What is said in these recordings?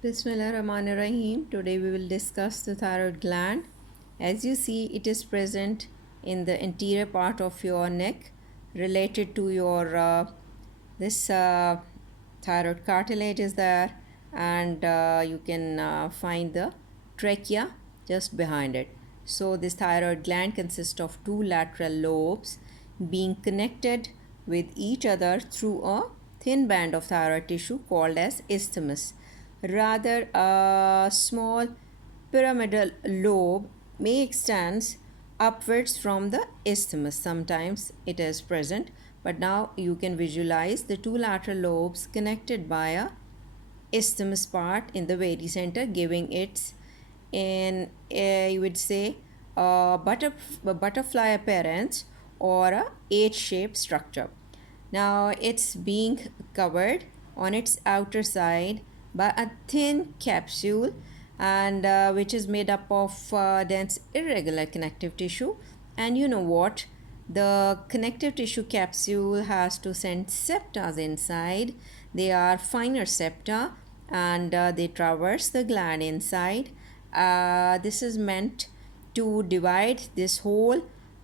Bismillahirrahmanirrahim. Today we will discuss the thyroid gland. As you see, it is present in the anterior part of your neck, related to your this thyroid cartilage is there, and you can find the trachea just behind it. So this thyroid gland consists of two lateral lobes being connected with each other through a thin band of thyroid tissue called as isthmus. Rather, a small pyramidal lobe may extend upwards from the isthmus. Sometimes it is present, but now you can visualize the two lateral lobes connected by a isthmus part in the very center, giving it in you would say a butterfly appearance or a H-shaped structure. Now it's being covered on its outer side by a thin capsule, and which is made up of dense irregular connective tissue. And you know what, the connective tissue capsule has to send septa inside. They are finer septa, and they traverse the gland inside. This is meant to divide this whole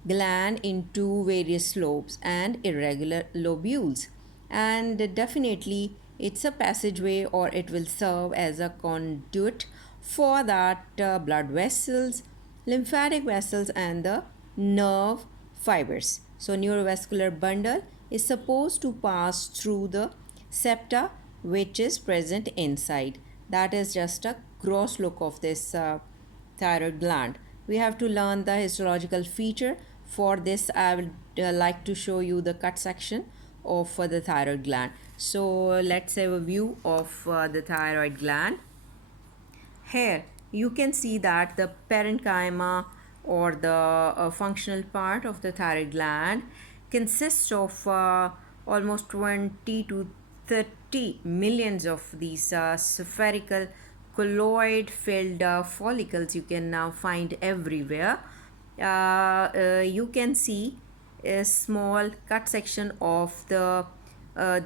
gland into various lobes and irregular lobules, and definitely it's a passageway, or it will serve as a conduit for that blood vessels, lymphatic vessels, and the nerve fibers. So neurovascular bundle is supposed to pass through the septa which is present inside. That is just a gross look of this thyroid gland. We have to learn the histological feature. For this, I would like to show you the cut section of the thyroid gland. So let's have a view of the thyroid gland. Here you can see that the parenchyma, or the functional part of the thyroid gland, consists of almost 20 to 30 millions of these spherical colloid filled follicles you can now find everywhere. You can see a small cut section of the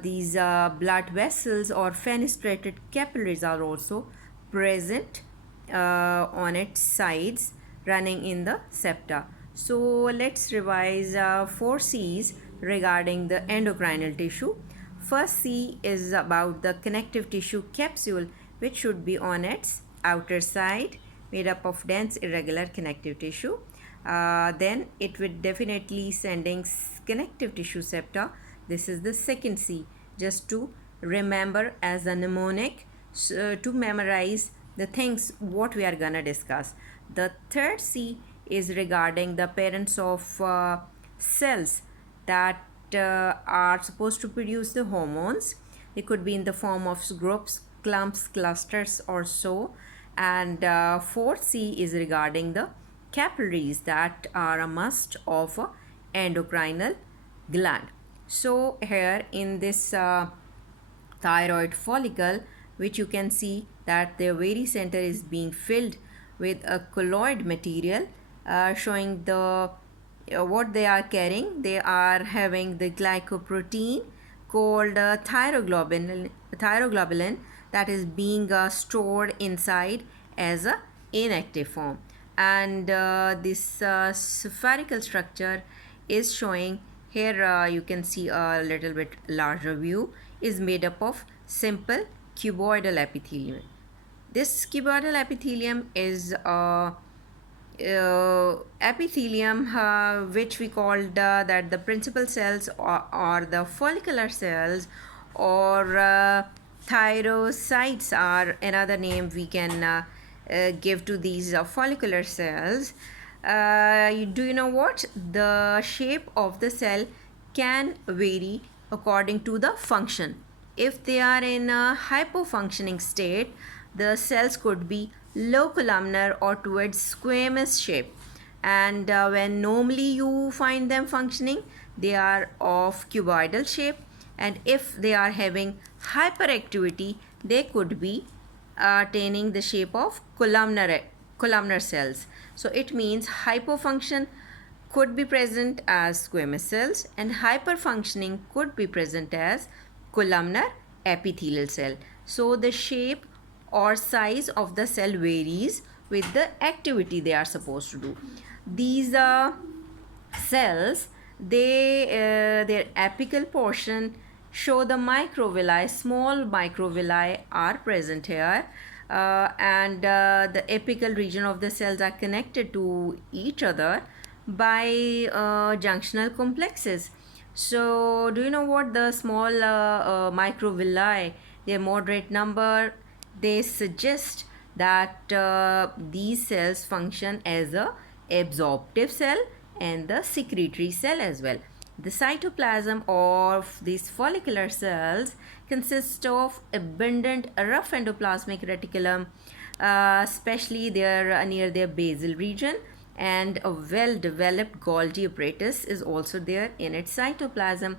these blood vessels or fenestrated capillaries are also present on its sides, running in the septa. So let's revise 4 C's regarding the endocrinal tissue. First C is about the connective tissue capsule, which should be on its outer side, made up of dense irregular connective tissue. Then it would definitely sending connective tissue septa. This is the second C, just to remember as a mnemonic, to memorize the things what we are gonna discuss. The third C is regarding the parents of cells that are supposed to produce the hormones. They could be in the form of groups, clumps, clusters, or so. And fourth C is regarding the capillaries that are a must of a endocrinal gland. So here in this thyroid follicle, which you can see that the very center is being filled with a colloid material, showing the what they are carrying. They are having the glycoprotein called thyroglobulin that is being stored inside as a inactive form. And this spherical structure is showing here. You can see a little bit larger view, is made up of simple cuboidal epithelium. This cuboidal epithelium is epithelium which we called that the principal cells, or the follicular cells, or thyrocytes are another name we can give to these follicular cells. Do you know what? The shape of the cell can vary according to the function. If they are in a hypofunctioning state, the cells could be low columnar or towards squamous shape. And when normally you find them functioning, they are of cuboidal shape. And if they are having hyperactivity, they could be attaining the shape of columnar cells. So it means hypofunction could be present as squamous cells, and hyperfunctioning could be present as columnar epithelial cell. So the shape or size of the cell varies with the activity they are supposed to do. These cells, their apical portion show the microvilli. Small microvilli are present here, and the apical region of the cells are connected to each other by junctional complexes. So do you know what the small microvilli, their moderate number, they suggest that these cells function as a absorptive cell and the secretory cell as well. The cytoplasm of these follicular cells consists of abundant rough endoplasmic reticulum, especially there near their basal region, and a well-developed Golgi apparatus is also there in its cytoplasm,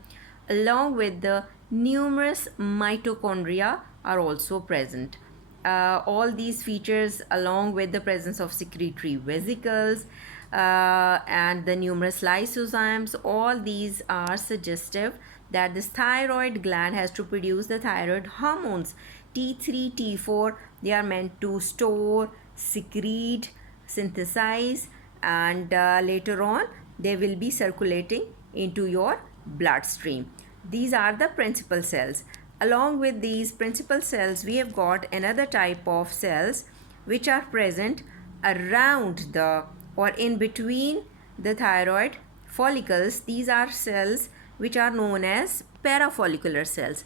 along with the numerous mitochondria are also present. All these features, along with the presence of secretory vesicles and the numerous lysozymes, all these are suggestive that this thyroid gland has to produce the thyroid hormones T3, T4. They are meant to store, secrete, synthesize, and later on they will be circulating into your bloodstream. These are the principal cells. Along with these principal cells, we have got another type of cells which are present around the or in between the thyroid follicles. These are cells which are known as parafollicular cells.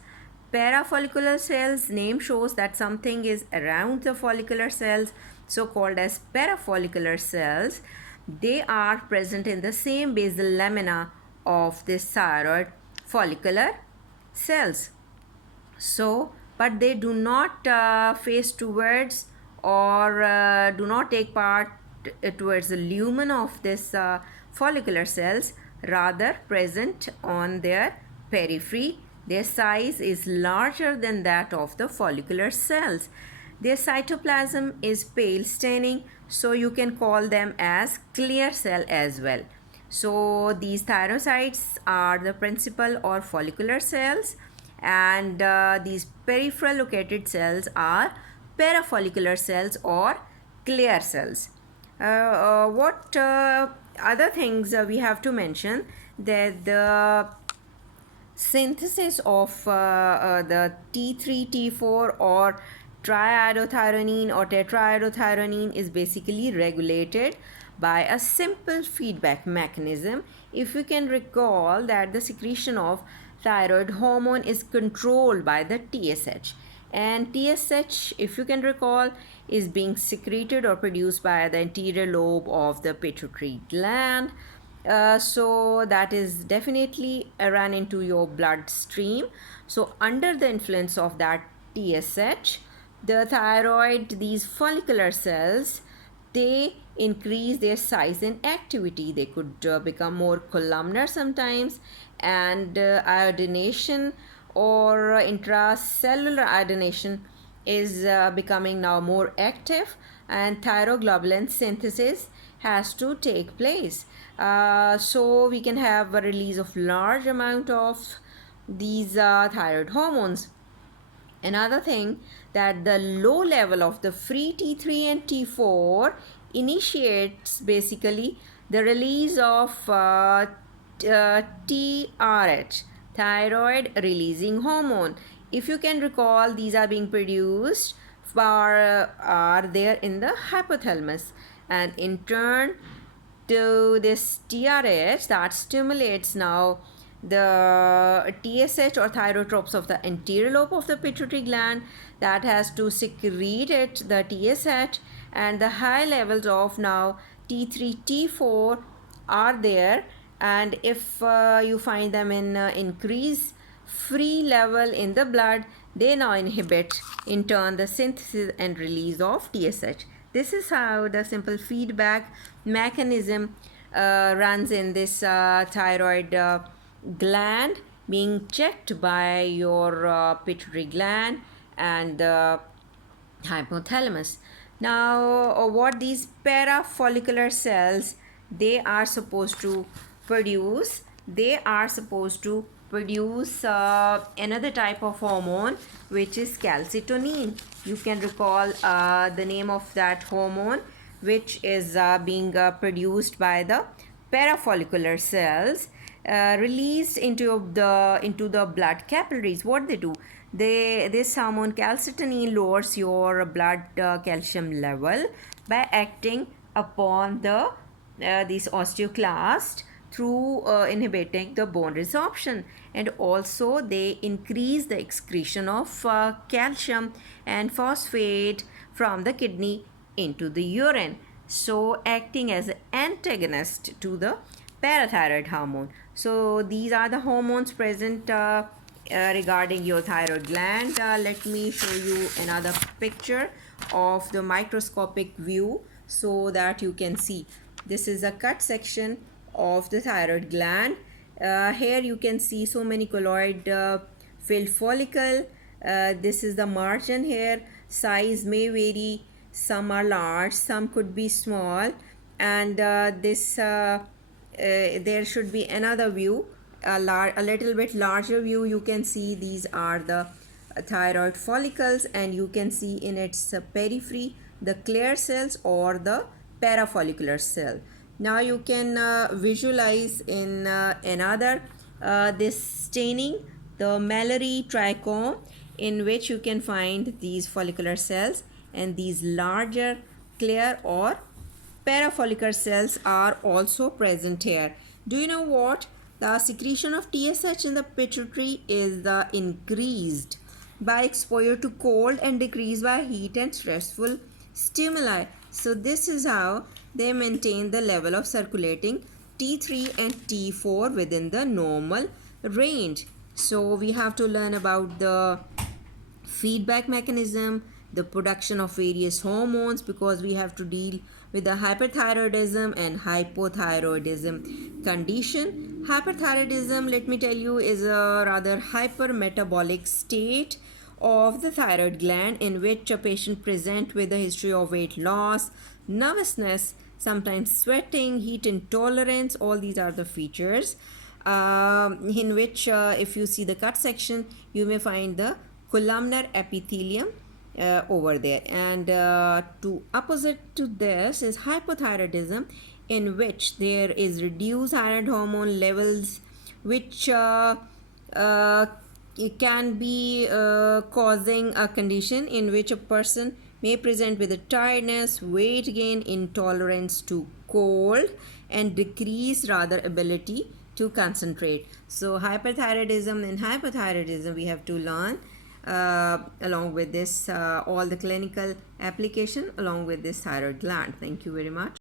Parafollicular cells, name shows that something is around the follicular cells, so called as parafollicular cells. They are present in the same basal lamina of this thyroid follicular cells. So, but they do not face towards or do not take part towards the lumen of this follicular cells, rather present on their periphery. Their size is larger than that of the follicular cells. Their cytoplasm is pale staining, so you can call them as clear cell as well. So these thyrocytes are the principal or follicular cells, and these peripheral located cells are parafollicular cells or clear cells. What other things we have to mention, that the synthesis of the T3, T4 or triiodothyronine or tetraiodothyronine is basically regulated by a simple feedback mechanism. If you can recall that the secretion of thyroid hormone is controlled by the TSH, and TSH, if you can recall, is being secreted or produced by the anterior lobe of the pituitary gland. So that is definitely run into your bloodstream. So under the influence of that TSH, the thyroid, these follicular cells, they increase their size and activity. They could become more columnar sometimes, and iodination or intracellular iodination is becoming now more active, and thyroglobulin synthesis has to take place. So we can have a release of large amount of these thyroid hormones. Another thing, that the low level of the free T3 and T4 initiates basically the release of TRH, thyroid releasing hormone. If you can recall, these are being produced are there in the hypothalamus, and in turn to this TRH that stimulates now the TSH or thyrotropes of the anterior lobe of the pituitary gland, that has to secrete it, the TSH, and the high levels of now T3, T4 are there, and if you find them in increase free level in the blood, they now inhibit in turn the synthesis and release of TSH. This is how the simple feedback mechanism runs in this thyroid gland, being checked by your pituitary gland and the hypothalamus. Now, what these parafollicular cells, they are supposed to produce, they are supposed to produce another type of hormone, which is calcitonin. You can recall the name of that hormone, which is being produced by the parafollicular cells, released into the blood capillaries. What they do, this hormone calcitonin lowers your blood calcium level by acting upon these osteoclasts through inhibiting the bone resorption, and also they increase the excretion of calcium and phosphate from the kidney into the urine, so acting as an antagonist to the parathyroid hormone. So these are the hormones present regarding your thyroid gland. Let me show you another picture of the microscopic view so that you can see. This is a cut section of the thyroid gland. Here you can see so many colloid filled follicle. This is the margin here. Size may vary. Some are large, some could be small, and there should be another view, a little bit larger view. You can see these are the thyroid follicles, and you can see in its periphery the clear cells or the parafollicular cell. Now you can visualize in another this staining, the Mallory trichome, in which you can find these follicular cells, and these larger clear or parafollicular cells are also present here. Do you know what? The secretion of TSH in the pituitary is increased by exposure to cold and decreased by heat and stressful stimuli. So this is how they maintain the level of circulating T3 and T4 within the normal range. So we have to learn about the feedback mechanism, the production of various hormones, because we have to deal with the hyperthyroidism and hypothyroidism condition. Hyperthyroidism, let me tell you, is a rather hypermetabolic state of the thyroid gland in which a patient presents with a history of weight loss, nervousness, sometimes sweating, heat intolerance. All these are the features in which if you see the cut section, you may find the columnar epithelium over there, and to opposite to this is hypothyroidism, in which there is reduced thyroid hormone levels, which it can be causing a condition in which a person may present with a tiredness, weight gain, intolerance to cold, and decreased rather ability to concentrate. So hyperthyroidism and hypothyroidism we have to learn along with this all the clinical application along with this thyroid gland. Thank you very much.